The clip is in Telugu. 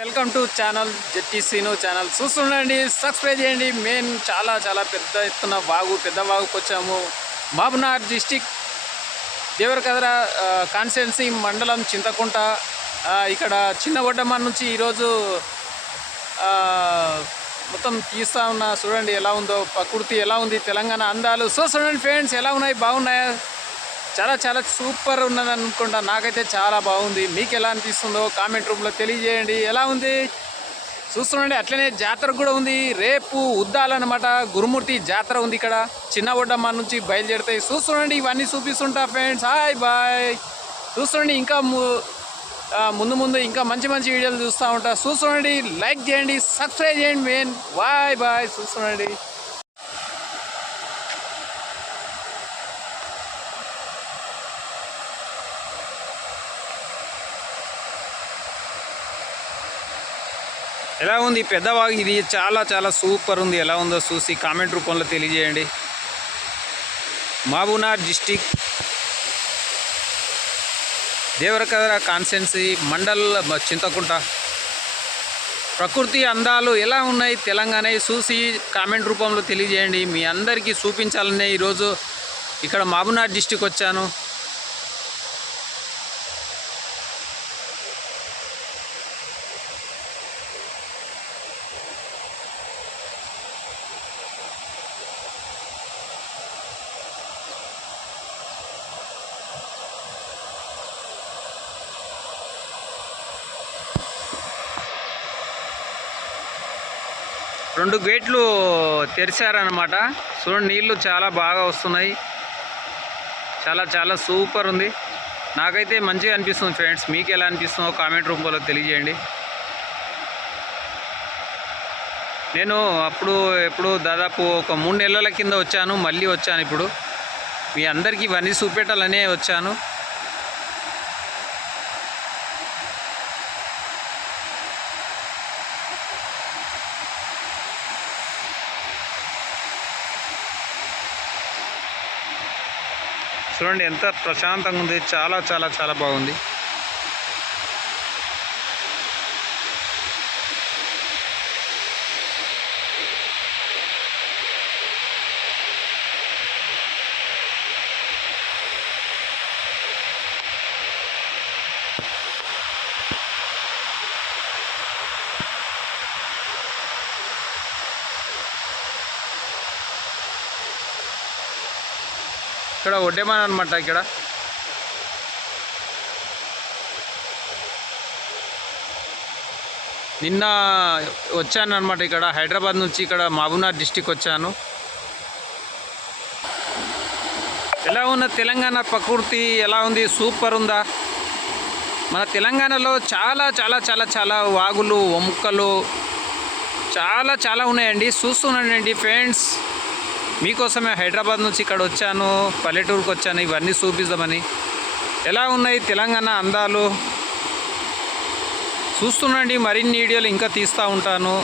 Welcome to channel Jettiseenu channel. చూస్తుండండి subscribe చేయండి. మేము చాలా చాలా పెద్ద ఎత్తున వాగు పెద్ద వాగుకు వచ్చాము. మహబూబ్నగర్ డిస్టిక్ దేవరకదర కాన్స్టిట్యున్సీ మండలం చింతకుంట. ఇక్కడ చిన్నగొడ్డమ్మ నుంచి ఈరోజు మొత్తం తీస్తా ఉన్నా. చూడండి ఎలా ఉందో ప్రకృతి ఎలా ఉంది తెలంగాణ అందాలు. సో చూడండి ఫ్రెండ్స్ ఎలా ఉన్నాయి బాగున్నాయా? చాలా చాలా సూపర్ ఉన్నది అనుకుంటా. నాకైతే చాలా బాగుంది. మీకు ఎలా అనిపిస్తుందో కామెంట్ రూమ్లో తెలియజేయండి. ఎలా ఉంది? చూస్తుండండి అట్లనే జాతర కూడా ఉంది. రేపు ఉద్దాలన్నమాట. గురుమూర్తి జాతర ఉంది ఇక్కడ. చిన్న ఒడ్డమ్మ నుంచి బయలుదేరుతాయి. చూస్తుండండి ఇవన్నీ చూపిస్తుంటా ఫ్రెండ్స్ హాయ్ బాయ్ చూస్తుండండి ఇంకా ము- ముందు ముందు ఇంకా మంచి మంచి వీడియోలు చూస్తూ ఉంటా. చూస్తుండండి లైక్ చేయండి సబ్స్క్రైబ్ చేయండి మెయిన్ బాయ్ బాయ్ చూస్తుండండి. ఎలా ఉంది? పెద్దవాగు ఇది చాలా చాలా సూపర్ ఉంది. ఎలా ఉందో చూసి కామెంట్ రూపంలో తెలియజేయండి. Mahabubnagar district Devarakadra constituency mandal Chintakunta. ప్రకృతి అందాలు ఎలా ఉన్నాయి? తెలంగాణ చూసి కామెంట్ రూపంలో తెలియజేయండి. మీ అందరికీ చూపించాలనే ఈరోజు ఇక్కడ మహబూబ్నగర్ డిస్టిక్ వచ్చాను. రెండు గేట్లు తెరిచారనమాట చూడండి నీళ్ళు చాలా బాగా వస్తున్నాయి. చాలా చాలా సూపర్ ఉంది. నాకైతే మంచిగా అనిపిస్తుంది ఫ్రెండ్స్. మీకు ఎలా అనిపిస్తుందో కామెంట్ రూపంలో తెలియజేయండి. నేను అప్పుడు ఎప్పుడు దాదాపు ఒక మూడు నెలల కింద వచ్చాను. మళ్ళీ వచ్చాను ఇప్పుడు. మీ అందరికీ ఇవన్నీ చూపెట్టాలనే వచ్చాను. చూడండి ఎంత ప్రశాంతంగా ఉంది. చాలా చాలా చాలా బాగుంది. ఇక్కడ ఒడ్డేమాన్ అనమాట ఇక్కడ. నిన్న వచ్చాను అనమాట ఇక్కడ హైదరాబాద్ నుంచి ఇక్కడ మహబూబ్నగర్ డిస్టిక్ వచ్చాను. ఎలా ఉన్న తెలంగాణ ప్రకృతి ఎలా ఉంది సూపర్ ఉందా? మన తెలంగాణలో చాలా చాలా చాలా చాలా వాగులు వంకలు చాలా చాలా ఉన్నాయండి. చూస్తున్నానండి ఫ్రెండ్స్. మీకోసమే హైదరాబాద్ నుంచి ఇక్కడ వచ్చాను పల్లెటూరుకు వచ్చాను ఇవన్నీ చూపిద్దామని. ఎలా ఉన్నాయి తెలంగాణ అందాలు? చూస్తుండండి మరిన్ని వీడియోలు ఇంకా తీస్తూ ఉంటాను.